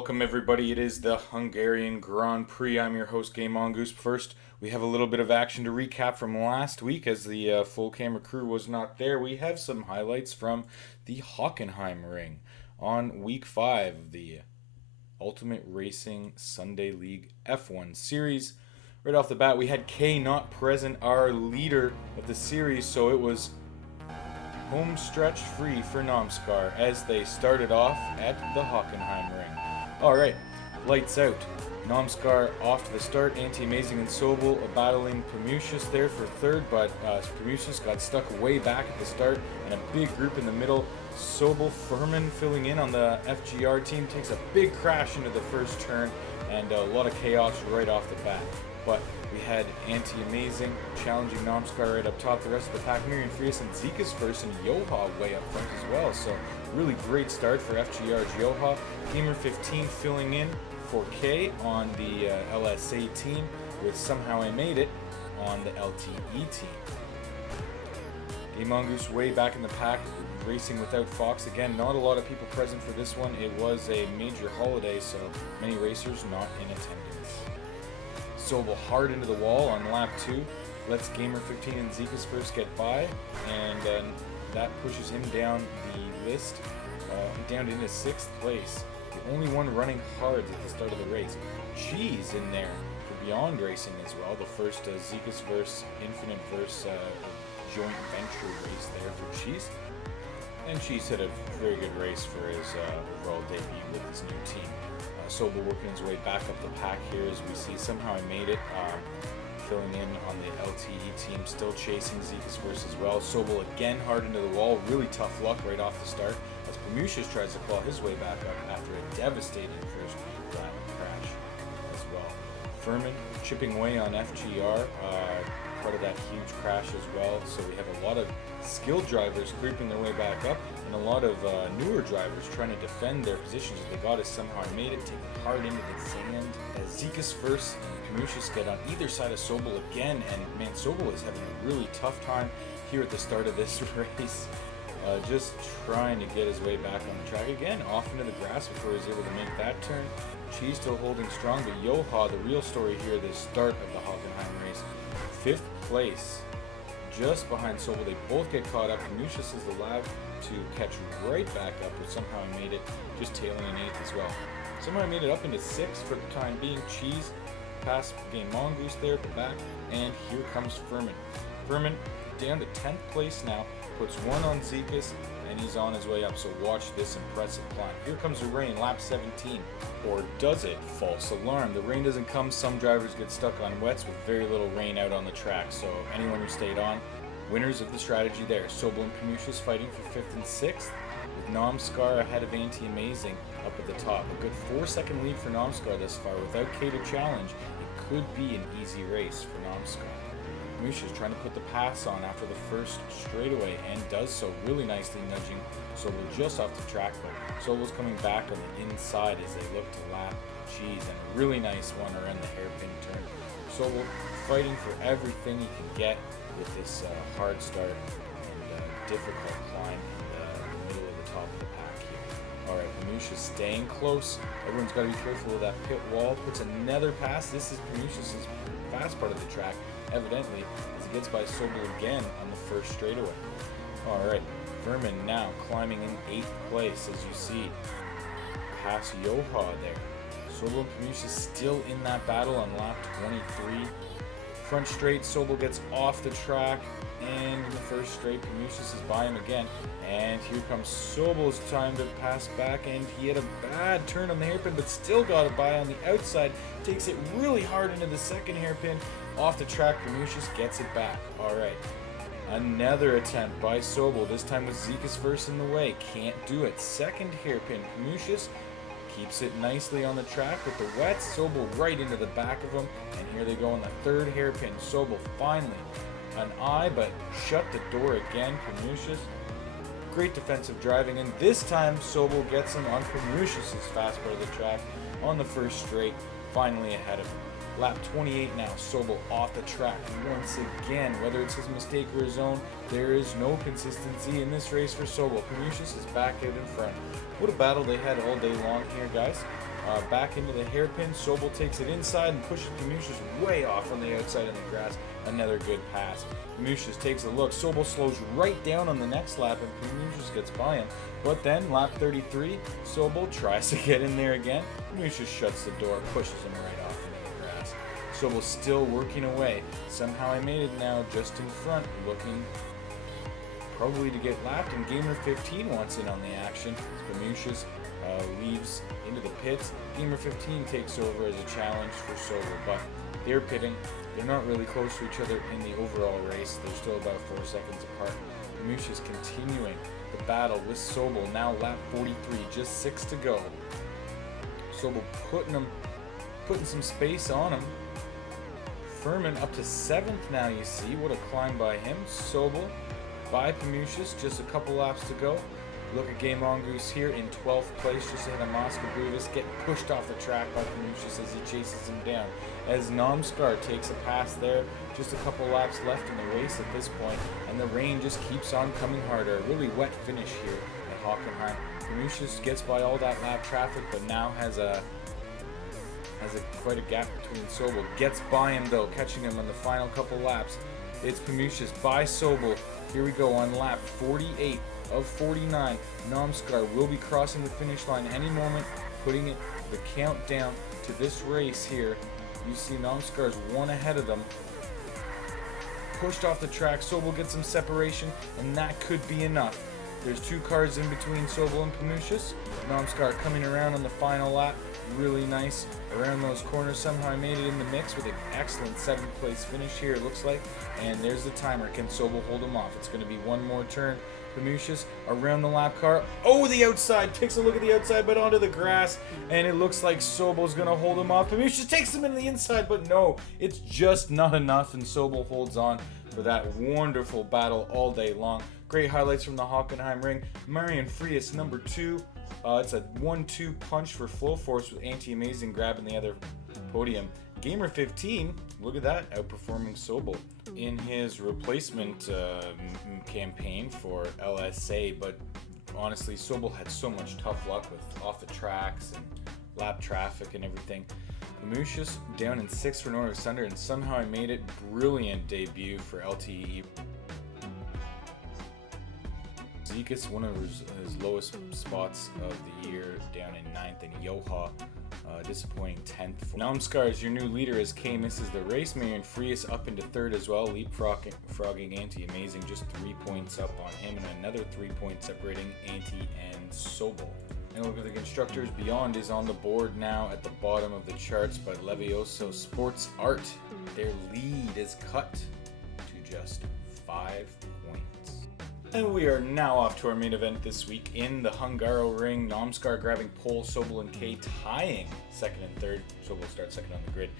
Welcome everybody, it is the Hungarian Grand Prix. I'm your host, Game Mongoose. First, we have a little bit of action to recap from last week as the full camera crew was not there. We have some highlights from the Hockenheim Ring on week 5 of the Ultimate Racing Sunday League F1 Series. Right off the bat, we had K not present, our leader of the series, so it was home stretch free for Namskar as they started off at the Hockenheim Ring. Alright, lights out. Namskar off to the start, Anti-Amazing and Sobel battling Prometheus there for third, but Prometheus got stuck way back at the start, and a big group in the middle. Sobel Furman filling in on the FGR team takes a big crash into the first turn, and a lot of chaos right off the bat. But we had Anti-Amazing challenging Namskar right up top. The rest of the pack, Miriam Frias and Zika's first, and Yoha way up front as well. So really great start for FGR's Yoha. Gamer 15 filling in for K on the LSA team with Somehow I Made It on the LTE team. Game Mongoose way back in the pack, racing without Fox. Again, not a lot of people present for this one. It was a major holiday, so many racers not in attendance. Sobel hard into the wall on lap 2. Lets Gamer 15 and Zika's first get by, and that pushes him down the list, down into 6th place. The only one running hard at the start of the race. Cheese in there for Beyond Racing as well. The first Zika's verse Infinite verse joint venture race there for Cheese. And Cheese had a very good race for his overall debut with his new team. Sobel working his way back up the pack here as we see Somehow I Made It filling in on the LTE team, still chasing Zika's verse as well. Sobel again hard into the wall, really tough luck right off the start as Prometheus tries to claw his way back up after a devastating first lap crash as well. Furman chipping away on FGR, part of that huge crash as well. So we have a lot of skilled drivers creeping their way back up, and a lot of newer drivers trying to defend their positions. They got us Somehow I Made It, taking hard into the sand. As Zika's first and Prometheus get on either side of Sobel again, and man, Sobel is having a really tough time here at the start of this race. Just trying to get his way back on the track again, off into the grass before he's able to make that turn. Cheese still holding strong, but Yoha, the real story here, the start of the Hockenheim race. 5th place, just behind Sobel. They both get caught up. Prometheus is allowed to catch right back up, but Somehow I Made It just tailing in 8th as well. Somehow I Made It up into 6th for the time being. Cheese past Game Mongoose there at the back, and here comes Furman. Furman down to 10th place now, puts one on Zika's, and he's on his way up, so watch this impressive climb. Here comes the rain, lap 17. Or does it? False alarm. The rain doesn't come. Some drivers get stuck on wets with very little rain out on the track, so anyone who stayed on, winners of the strategy there. Sobel and Prometheus fighting for 5th and 6th, with Namskar ahead of Anti-Amazing up at the top. A good 4-second lead for Namskar thus far. Without K to challenge, it could be an easy race for Namskar. Prometheus trying to put the pass on after the first straightaway, and does so really nicely, nudging Sobel just off the track, but Sobel's coming back on the inside as they look to lap Cheese, and a really nice one around the hairpin turn. Sobel fighting for everything he can get with this hard start and difficult climb in the middle of the top of the pack here. Alright, Prometheus staying close. Everyone's got to be careful of that pit wall. Puts another pass. This is Prometheus' fast part of the track, evidently, as he gets by Sobel again on the first straightaway. Alright, Furman now climbing in 8th place, as you see, past Yoha there. Sobel and Prometheus still in that battle on lap 23. Front straight, Sobel gets off the track, and in the first straight, Prometheus is by him again. And here comes Sobel's time to pass back, and he had a bad turn on the hairpin, but still got it by on the outside. Takes it really hard into the second hairpin. Off the track, Prometheus gets it back. Alright, another attempt by Sobel, this time with Zika's verse in the way. Can't do it. Second hairpin, Prometheus keeps it nicely on the track with the wets. Sobel right into the back of him, and here they go on the third hairpin. Sobel finally an eye, but shut the door again. Prometheus, great defensive driving, and this time Sobel gets him on Prometheus' fast part of the track on the first straight, finally ahead of him. Lap 28 now, Sobel off the track once again. Whether it's his mistake or his own, there is no consistency in this race for Sobel. Prometheus is back out in front. What a battle they had all day long here, guys. back into the hairpin. Sobel takes it inside and pushes Pamushis way off on the outside of the grass. Another good pass. Pamushis takes a look. Sobel slows right down on the next lap, and Pamushis gets by him. But then, lap 33, Sobel tries to get in there again. Pamushis shuts the door, pushes him right off into the grass. Sobel still working away. Somehow I made it now just in front, looking probably to get lapped, and Gamer 15 wants in on the action. Pamushis leaves into the pits. Gamer 15 takes over as a challenge for Sobel, but they're pitting. They're not really close to each other in the overall race. They're still about 4 seconds apart. Pamushis continuing the battle with Sobel, now lap 43, just 6 to go. Sobel putting some space on him. Furman up to 7th now, you see. What a climb by him. Sobel by Pamushis, just a couple laps to go. Look at Game Mongoose here in 12th place, just ahead of Moskva, getting pushed off the track by Pamushis as he chases him down. As Nomskar takes a pass there, just a couple laps left in the race at this point, and the rain just keeps on coming harder. A really wet finish here at Hockenheim. Pamushis gets by all that lap traffic, but now has quite a gap between Sobel. Gets by him though, catching him on the final couple laps. It's Pamushis by Sobel. Here we go on lap 48 of 49. Nomskar will be crossing the finish line any moment, putting the countdown to this race here. You see Nomskar's one ahead of them. Pushed off the track, Sobel gets some separation, and that could be enough. There's 2 cars in between Sobel and Pamushis. Nomskar coming around on the final lap. Really nice around those corners. Somehow I made it in the mix with an excellent 7th place finish here, it looks like. And there's the timer. Can Sobel hold him off? It's going to be one more turn. Pamushis around the lap car. Oh, the outside. Takes a look at the outside, but onto the grass. And it looks like Sobel's going to hold him off. Pamushis takes him in the inside, but no. It's just not enough, and Sobel holds on for that wonderful battle all day long. Great highlights from the Hockenheim ring. Marian Frias, number 2. It's a 1-2 punch for Flow Force with Anti-Amazing grabbing the other podium. Gamer 15, look at that, outperforming Sobel in his replacement campaign for LSA, but honestly, Sobel had so much tough luck with off the tracks and lap traffic and everything. Pamushis down in 6th for Nordic Thunder, and somehow I made it. Brilliant debut for LTE. Zekas, one of his lowest spots of the year, down in 9th, and Yoha, disappointing 10th. Nomskar is your new leader as K misses the race. Marian Frias up into 3rd as well, leapfrogging Anti-Amazing, just 3 points up on him, and another 3 points separating Anti and Sobel. And look at the constructors. Beyond is on the board now at the bottom of the charts, but Levioso Sports Art, their lead is cut to just 5 points. And we are now off to our main event this week in the Hungaroring. Nomskar grabbing pole, Sobel and K tying 2nd and 3rd. Sobel starts 2nd on the grid.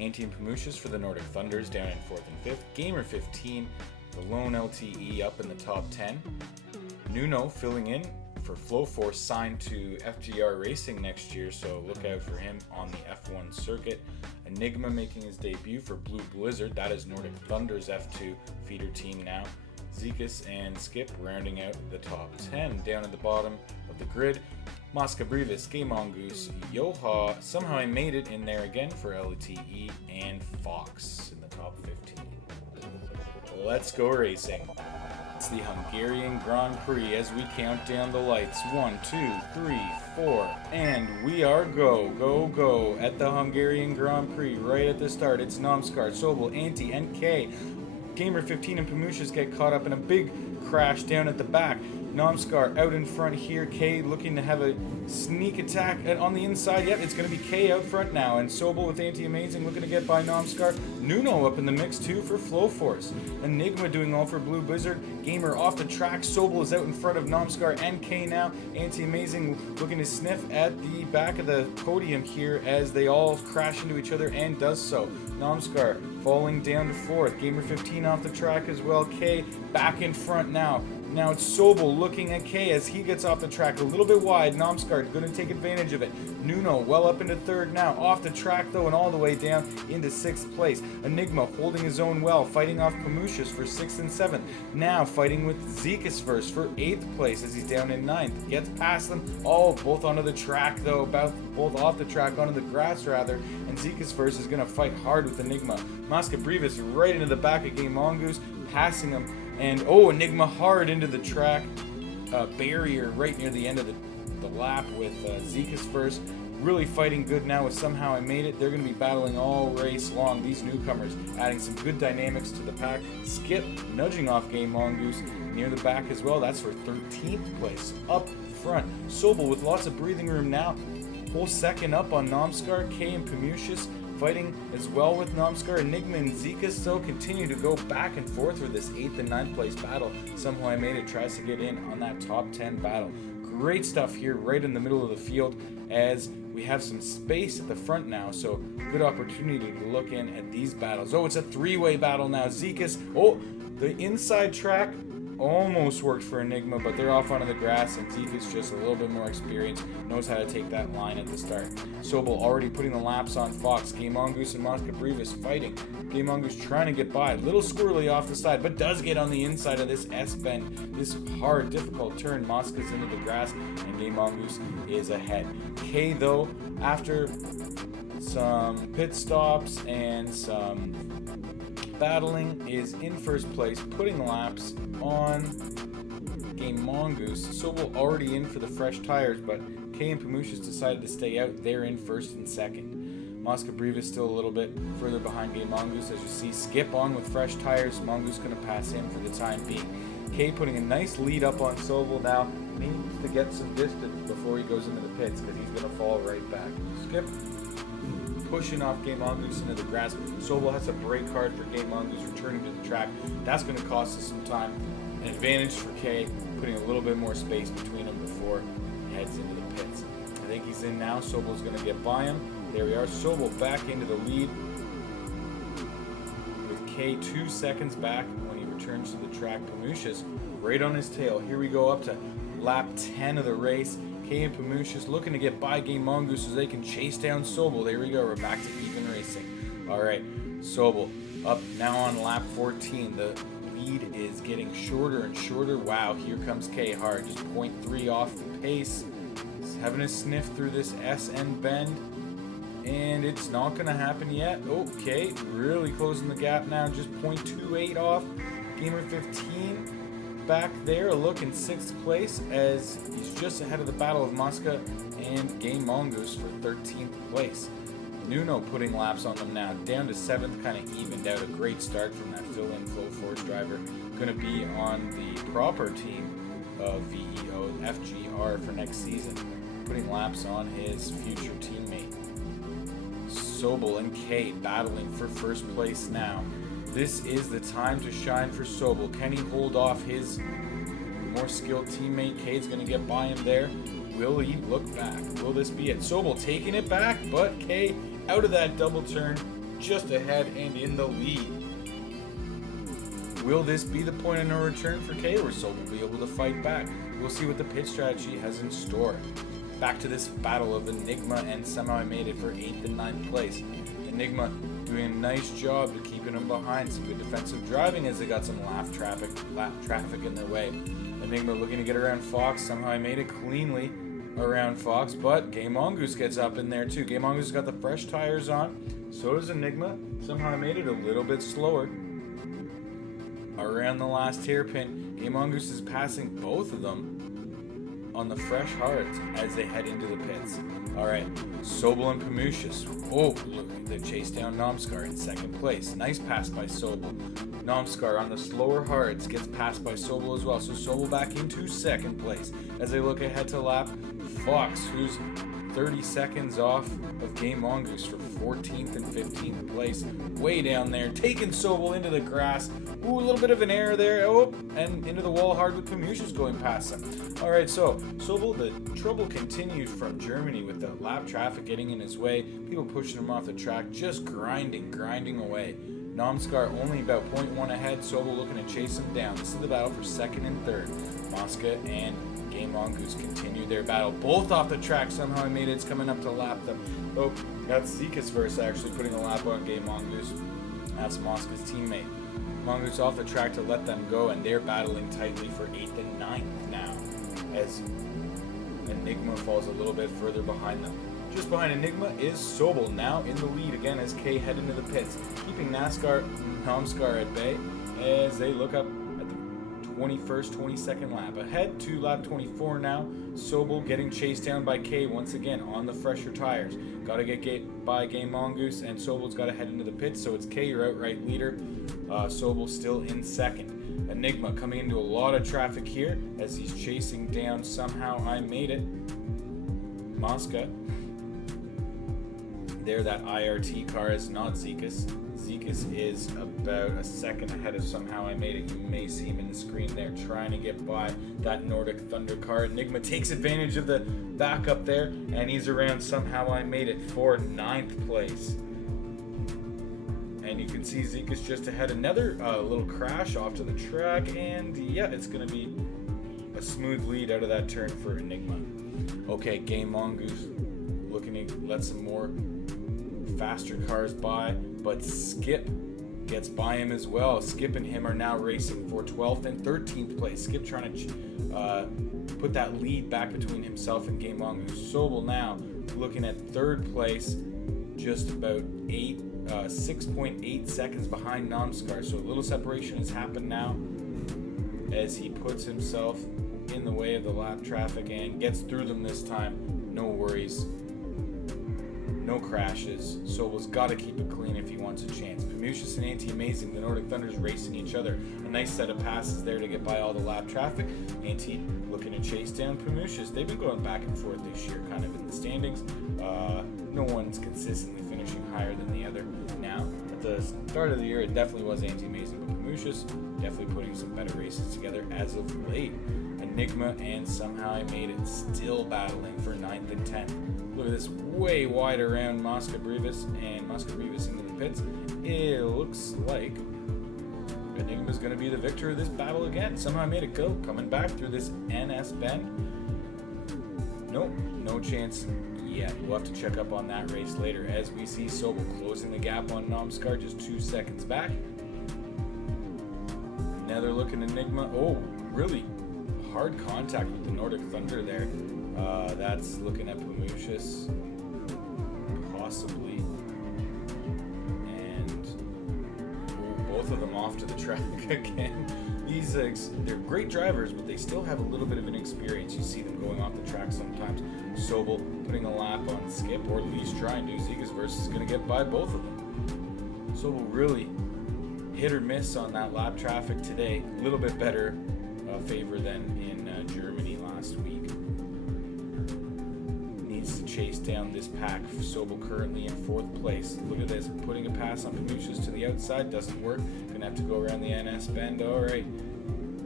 Anti and Pamushis for the Nordic Thunders down in 4th and 5th. Gamer 15, the lone LTE up in the top 10. Nuno filling in for Flow Force, signed to FGR Racing next year, so look out for him on the F1 circuit. Enigma making his debut for Blue Blizzard, that is Nordic Thunder's F2 feeder team now. Zekas and Skip rounding out the top 10. Down at the bottom of the grid, Moskva, Game Mongoose, Yoha, somehow I made it in there again for LTE, and Fox in the top 15. Let's go racing. It's the Hungarian Grand Prix as we count down the lights. 1, 2, 3, 4, and we are go at the Hungarian Grand Prix. Right at the start, it's Nomskar, Sobel, Anti, and K. Gamer 15 and Pamushis get caught up in a big crash down at the back. Nomskar out in front here. K looking to have a sneak attack on the inside. Yep, it's going to be K out front now. And Sobel with Anti-Amazing looking to get by Nomskar. Nuno up in the mix too for Flow Force. Enigma doing all for Blue Blizzard. Gamer off the track. Sobel is out in front of Nomskar and K now. Anti-Amazing looking to sniff at the back of the podium here as they all crash into each other, and does so. Nomskar falling down to 4th. Gamer 15 off the track as well. K back in front now. Now it's Sobel looking at K as he gets off the track a little bit wide. Nomskard going to take advantage of it. Nuno well up into third now. Off the track though and all the way down into 6th place. Enigma holding his own well, fighting off Pamushis for 6th and 7th. Now fighting with Zekas first for 8th place as he's down in 9th. Gets past them all, both onto the track though, both off the track onto the grass rather. And Zekas first is going to fight hard with Enigma. Mosca Brevis right into the back of Game Mongoose, passing him. And Enigma hard into the track barrier right near the end of the lap with Zekas first. Really fighting good now with Somehow I Made It. They're going to be battling all race long. These newcomers adding some good dynamics to the pack. Skip nudging off Game Mongoose near the back as well. That's for 13th place up front. Sobel with lots of breathing room now. Whole second up on Nomskar. K and Pamushis fighting as well with Nomskar. Enigma and Zekas though continue to go back and forth for this 8th and 9th place battle. Somehow I Made It tries to get in on that top 10 battle. Great stuff here right in the middle of the field as we have some space at the front now, so good opportunity to look in at these battles. It's a 3-way battle now. Zekas, the inside track almost worked for Enigma, but they're off onto the grass, and Zekas just a little bit more experienced, knows how to take that line at the start. Sobel already putting the laps on Fox. Game Mongoose and Mosca Brevis fighting. Game Mongoose trying to get by, a little squirrely off the side, but does get on the inside of this S-bend, this hard, difficult turn. Mosca's into the grass, and Game Mongoose is ahead. K, though, after some pit stops and some battling, is in first place, putting laps on Game Mongoose. Sobel already in for the fresh tires, but K and Pamushis decided to stay out. They're in first and second. Mosca Brevis still a little bit further behind Game Mongoose. As you see, Skip on with fresh tires. Mongoose going to pass him for the time being. K putting a nice lead up on Sobel now. Needs to get some distance before he goes into the pits because he's going to fall right back. Skip pushing off Game Mongoose into the grass. Sobel has a brake hard for Game Mongoose returning to the track. That's going to cost us some time. An advantage for K, putting a little bit more space between them before he heads into the pits. I think he's in now. Sobel's going to get by him. There we are. Sobel back into the lead with K 2 seconds back when he returns to the track. Pamushis right on his tail. Here we go up to lap 10 of the race. K and Pamushis looking to get by Game Mongoose so they can chase down Sobel. There we go. We're back to even racing. All right. Sobel up now on lap 14. The lead is getting shorter and shorter. Wow. Here comes K hard. Just 0.3 off the pace. He's having a sniff through this SN bend. And it's not going to happen yet. Okay, really closing the gap now. Just 0.28 off. Gamer 15 back there, a look in 6th place as he's just ahead of the Battle of Mosca and Game Mongoose for 13th place. Nuno putting laps on them now. Down to 7th, kind of evened out. A great start from that fill-in Flow Force driver. Going to be on the proper team of VEO FGR for next season. Putting laps on his future teammate. Sobel and K battling for first place now. This is the time to shine for Sobel. Can he hold off his more skilled teammate? K's going to get by him there. Will he look back? Will this be it? Sobel taking it back, but K out of that double turn, just ahead and in the lead. Will this be the point of no return for K, or Sobel be able to fight back? We'll see what the pit strategy has in store. Back to this battle of Enigma and Somehow I Made It for 8th and 9th place. Enigma doing a nice job to keeping them behind. Some good defensive driving as they got some lap traffic in their way. Enigma looking to get around Fox. Somehow I Made It cleanly around Fox, but Game Mongoose gets up in there too. Game Mongoose got the fresh tires on. So does Enigma. Somehow I Made It a little bit slower. Around the last hairpin, Game Mongoose is passing both of them on the fresh hards as they head into the pits. All right, Sobel and Pamushis. Look, they chase down Nomskar in 2nd place. Nice pass by Sobel. Nomskar on the slower hards gets passed by Sobel as well. So Sobel back into 2nd place as they look ahead to lap Fox, who's 30 seconds off of Game Mongoose for 14th and 15th place. Way down there, taking Sobel into the grass. Ooh, a little bit of an error there. Oh, and into the wall hard with Pamushas going past him. All right, so Sobel, the trouble continued from Germany with the lap traffic getting in his way. People pushing him off the track, just grinding away. Namskar only about 0.1 ahead. Sobel looking to chase him down. This is the battle for second and third. Mosca and Game Mongoose continued their battle. Both off the track. Somehow I made it. It's coming up to lap them. Oh, that's Zika's verse actually putting a lap on Game Mongoose. That's Mosca's teammate. Mongoose off the track to let them go, and they're battling tightly for 8th and 9th now, as Enigma falls a little bit further behind them. Just behind Enigma is Sobel, now in the lead again as K head into the pits, keeping Namskar at bay as they look up at the 21st, 22nd lap. Ahead to lap 24 now, Sobel getting chased down by K once again on the fresher tires. Got to get by Game Mongoose, and Sobel's got to head into the pits, so it's K, your outright leader. Sobel still in second. Enigma coming into a lot of traffic here as he's chasing down Somehow I Made It. Mosca. There, that IRT car is not Zekas. Zekas is about a second ahead of Somehow I Made It. You may see him in the screen there trying to get by that Nordic Thunder car. Enigma takes advantage of the backup there, and he's around Somehow I Made It for 9th place. And you can see Zekas just ahead. Another little crash off to the track, and yeah, it's going to be a smooth lead out of that turn for Enigma. Okay, Game Mongoose looking to let some more faster cars by, but Skip gets by him as well. Skip and him are now racing for 12th and 13th place. Skip trying to put that lead back between himself and Game Mongoose. Sobel now looking at 3rd place, just about 6.8 seconds behind Namskar. So a little separation has happened now as he puts himself in the way of the lap traffic and gets through them this time. No worries. No crashes. Sobel's got to keep it clean if he wants a chance. Pamushas and Anti-Amazing, the Nordic Thunder's racing each other. A nice set of passes there to get by all the lap traffic. Anti looking to chase down Pamushas. They've been going back and forth this year, kind of in the standings. No one's consistently finishing higher than the other. Now, at the start of the year, it definitely was Anti-Amazing, but Pamushas definitely putting some better races together as of late. Enigma and Somehow I Made It still battling for 9th and 10th. Look at this, way wide around Mosca Brevis, and Mosca Brevis into the pits. It looks like Enigma's going to be the victor of this battle again. Somehow I Made It go, coming back through this NS bend. Nope, no chance yet. We'll have to check up on that race later as we see Sobel closing the gap on Namskar, just 2 seconds back. Now they're looking Enigma. Oh, really hard contact with the Nordic Thunder there. That's looking at Pamushas, possibly. And both of them off to the track again. These they're great drivers, but they still have a little bit of inexperience. You see them going off the track sometimes. Sobel putting a lap on Skip, or at least trying to. Zekas versus is going to get by both of them. Sobel really hit or miss on that lap traffic today. A little bit better favor than in Germany last week. Needs to chase down this pack. Sobel currently in 4th place. Look at this, putting a pass on Pamushas to the outside, doesn't work. Gonna have to go around the NS bend. Alright,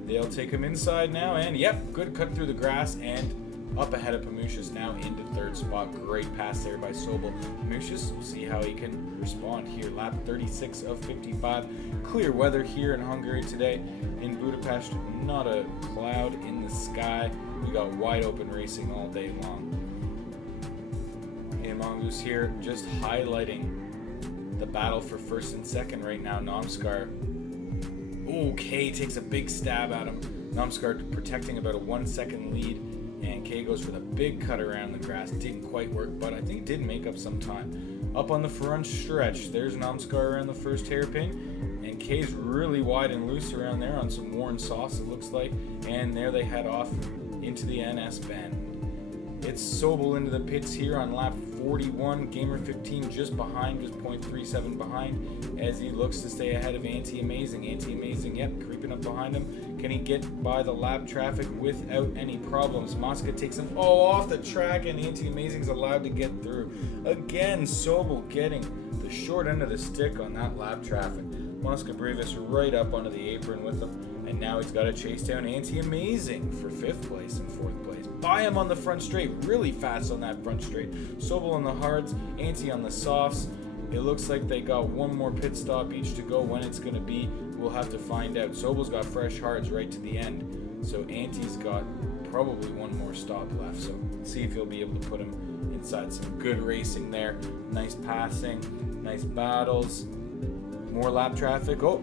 they'll take him inside now, and yep, good cut through the grass and up ahead of Pamushas now into 3rd spot. Great pass there by Sobel. Pamushas, we'll see how he can respond here. Lap 36 of 55. Clear weather here in Hungary today. In Budapest, not a cloud in the sky. We got wide open racing all day long. And Mongoose here just highlighting the battle for 1st and 2nd right now. Namskar, okay, takes a big stab at him. Namskar protecting about a 1 second lead, and K goes for the big cut around the grass. Didn't quite work, but I think it did make up some time. Up on the front stretch, there's Namskar around the first hairpin, and K's really wide and loose around there on some worn sauce, it looks like, and there they head off into the NS bend. It's Sobel into the pits here on lap 41. Gamer 15 just behind, just 0.37 behind, as he looks to stay ahead of Anti-Amazing. Anti-Amazing, yep, creeping up behind him. Can he get by the lap traffic without any problems? Mosca takes him off the track, and Anti-Amazing's allowed to get through. Again, Sobel getting the short end of the stick on that lap traffic. Mosca Brevis right up onto the apron with him, and now he's got to chase down Anti-Amazing for 5th place and 4th place. By him on the front straight, really fast on that front straight. Sobel on the hards, Anti on the softs. It looks like they got one more pit stop each to go. When it's going to be, we'll have to find out. Sobel's got fresh hards right to the end, so Anti's got probably one more stop left. So see if he'll be able to put him inside. Some good racing there. Nice passing, nice battles. More lap traffic. Oh,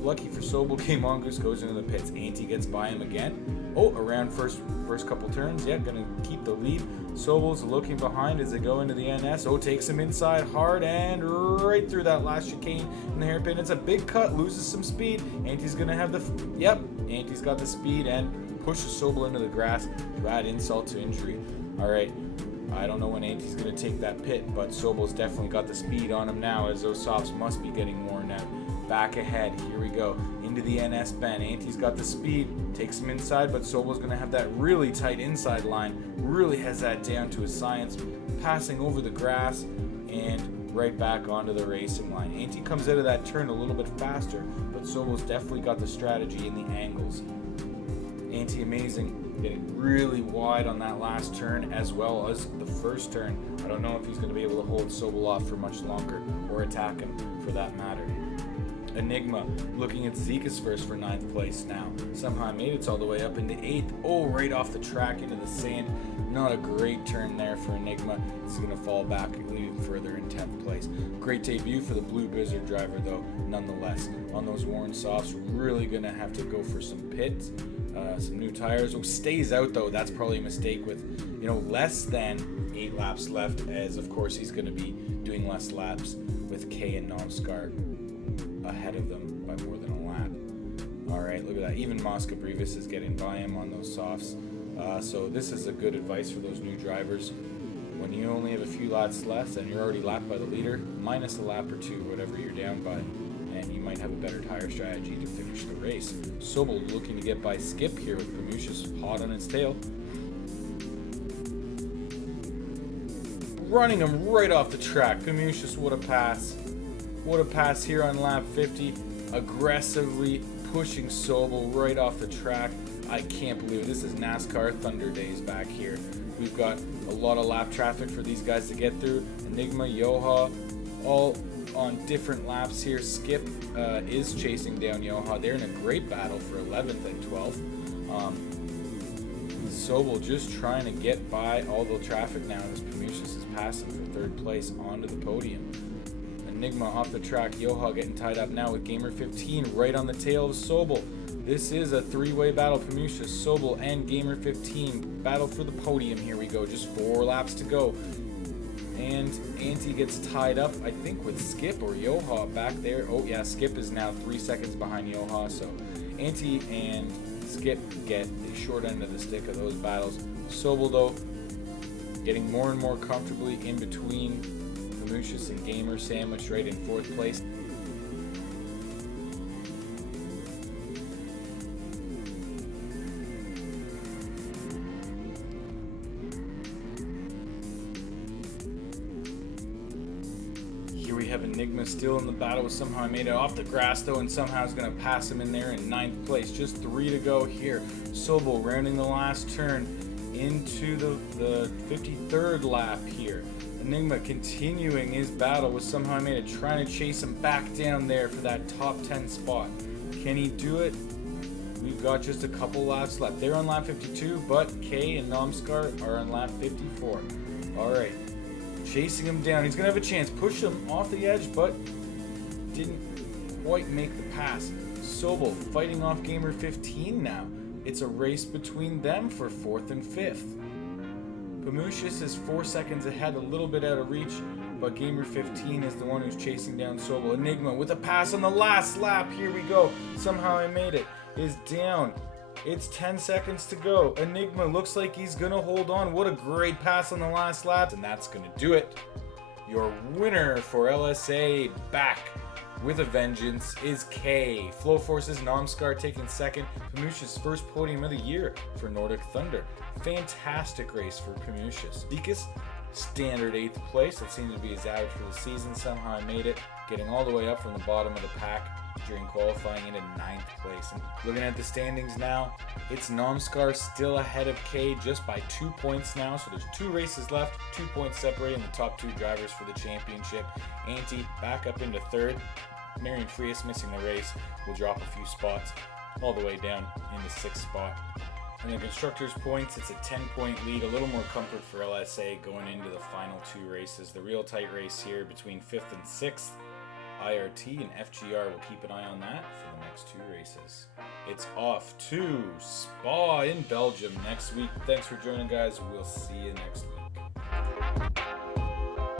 lucky for Sobel, Game Mongoose goes into the pits. Anti gets by him again. Oh, around first couple turns. Yeah, gonna keep the lead. Sobel's looking behind as they go into the NS. Oh, takes him inside hard and right through that last chicane in the hairpin. It's a big cut, loses some speed. Anti's gonna have Anti's got the speed and pushes Sobel into the grass to add insult to injury. All right. I don't know when Anti's going to take that pit, but Sobel's definitely got the speed on him now, as those softs must be getting worn out. Back ahead, here we go, into the NS bend. Anti's got the speed, takes him inside, but Sobel's going to have that really tight inside line, really has that down to a science, passing over the grass and right back onto the racing line. Anti comes out of that turn a little bit faster, but Sobel's definitely got the strategy in the angles. Anti-Amazing getting really wide on that last turn as well as the first turn. I don't know if he's going to be able to hold Sobel off for much longer or attack him for that matter. Enigma looking at Zika's first for 9th place now. Somehow made it all the way up into 8th. Oh, right off the track into the sand. Not a great turn there for Enigma. He's going to fall back even further in 10th place. Great debut for the Blue Blizzard driver though, nonetheless. On those worn softs, really going to have to go for some pits. Some new tires. Oh, stays out though. That's probably a mistake with, less than 8 laps left, as of course he's going to be doing less laps with K and Nomskar ahead of them by more than a lap. All right, look at that. Even Mosca Brevis is getting by him on those softs. So this is a good advice for those new drivers. When you only have a few laps left and you're already lapped by the leader, minus a lap or two, whatever you're down by, and you might have a better tire strategy to finish the race. Sobel looking to get by Skip here with Promucius hot on its tail. Running him right off the track. Promucius, what a pass. What a pass here on lap 50. Aggressively pushing Sobel right off the track. I can't believe it. This is NASCAR Thunder Days back here. We've got a lot of lap traffic for these guys to get through. Enigma, Yoha, all on different laps here. Skip is chasing down Yoha. They're in a great battle for 11th and 12th. Sobel just trying to get by all the traffic now as Promucius is passing for 3rd place onto the podium. Enigma off the track. Yoha getting tied up now with Gamer 15 right on the tail of Sobel. This is a 3-way battle. Promucius, Sobel, and Gamer 15 battle for the podium. Here we go. Just 4 laps to go. And Anti gets tied up, I think, with Skip or Yoha back there. Oh, yeah, Skip is now 3 seconds behind Yoha. So Anti and Skip get the short end of the stick of those battles. Sobel, though, getting more and more comfortably in between Promucius and Gamer, sandwiched right in 4th place. We have Enigma still in the battle. Somehow made it off the grass though, and somehow is going to pass him in there in 9th place. Just 3 to go here. Sobel rounding the last turn into the 53rd lap here. Enigma continuing his battle with Somehow Made It, trying to chase him back down there for that top 10 spot. Can he do it? We've got just a couple laps left. They're on lap 52, but Kay and Nomskar are on lap 54. All right. Chasing him down. He's going to have a chance. Push him off the edge, but didn't quite make the pass. Sobel fighting off Gamer 15 now. It's a race between them for 4th and 5th. Promucius is 4 seconds ahead, a little bit out of reach, but Gamer 15 is the one who's chasing down Sobel. Enigma with a pass on the last lap. Here we go. Somehow I made it. Is down It's 10 seconds to go. Enigma looks like he's gonna hold on. What a great pass on the last lap. And that's gonna do it. Your winner for LSA, back with a vengeance, is K. Flowforce's Nomskar taking second. Pamush's first podium of the year for Nordic Thunder. Fantastic race for Pamushis. Dikas, standard 8th place. That seems to be his average for the season. Somehow made it, getting all the way up from the bottom of the pack during qualifying into 9th place. And looking at the standings now, it's Nomskar still ahead of K just by 2 points now. So there's 2 races left, 2 points separating the top 2 drivers for the championship. Antti back up into 3rd. Marian Frias missing the race will drop a few spots all the way down in the 6th spot. And the constructors' points, it's a 10-point lead, a little more comfort for LSA going into the final 2 races. The real tight race here between 5th and 6th. IRT and FGR will keep an eye on that for the next 2 races. It's off to Spa in Belgium next week. Thanks for joining, guys. We'll see you next week.